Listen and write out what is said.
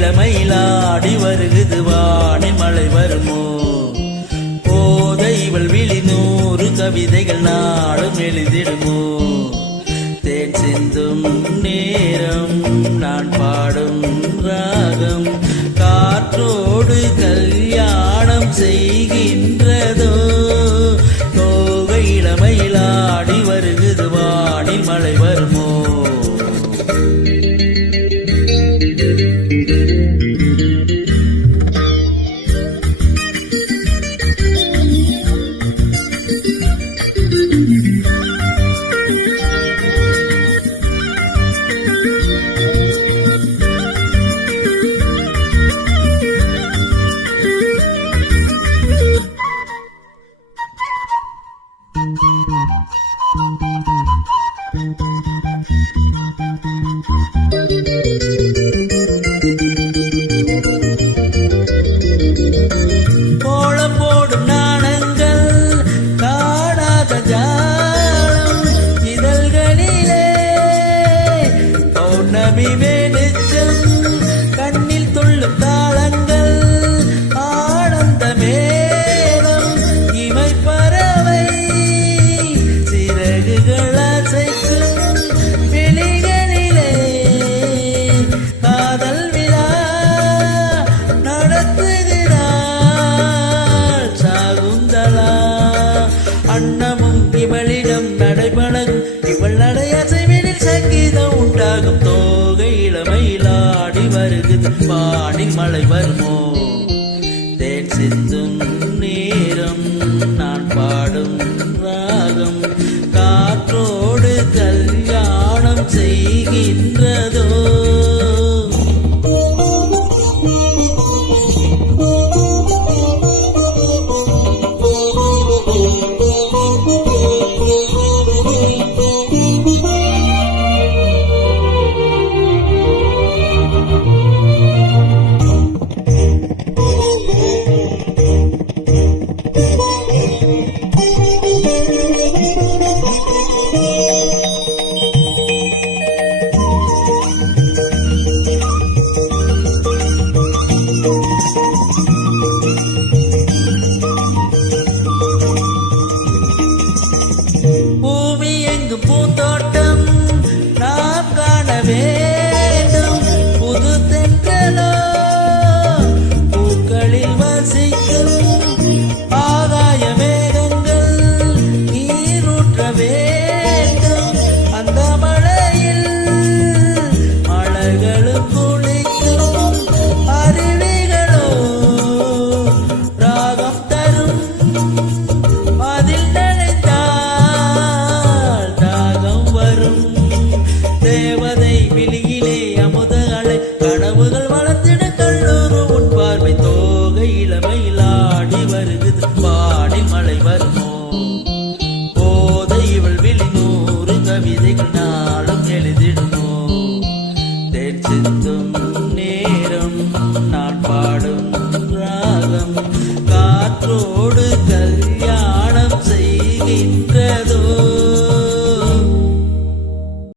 இளமயிலாடி வருகுது வானில் மழை வருமோ போதை இவள் விழி 100 கவிதைகள் நாடும் எழுதிடுமோ தேன் சிந்தும் நேரம் நான் பாடும் ராகம் காற்றோடு கல்யாணம் செய்கின்றதோ தோகை இளமயிலாடி வருகுது வானில் மழை வருமோ கோலம் போடும் நாணங்கள் காணாத ஜாலம் இதழ்களிலே பௌர்ணமி வெளிச்சம் கண்ணில் துள்ளும் தாளங்கள் ஆனந்த மேளம் இமை பறவை சிறகுகள் அசைக்கும் வெளிகளிலே காதல் விழா நடத்துகிறாள் சாகுந்தலா அன்னமும் இவளிடம் நடைபழகும் இவள் நடையசைவினில் சங்கீதம் உண்டாகும் தோகை இளமயிலாடி வருகுது வானில் மழை வருமோ தேன் சிந்தும் நேரம் நான் பாடும் ராகம் காற்றோடு கல்யாணம் செய்கின்றதோ பூமி எங்கும் பூந்தோட்டம் நாம் காண வேண்டும் புது தென்றலோ பூக்களில் வசிக்கும் ஆகாய மேகங்கள் நீரூற்ற வேண்டும் அந்த மழையில் மலர்களும் குளிக்கும் அருவிகளோ ராகம் தரும் அதில் தேவதை விழி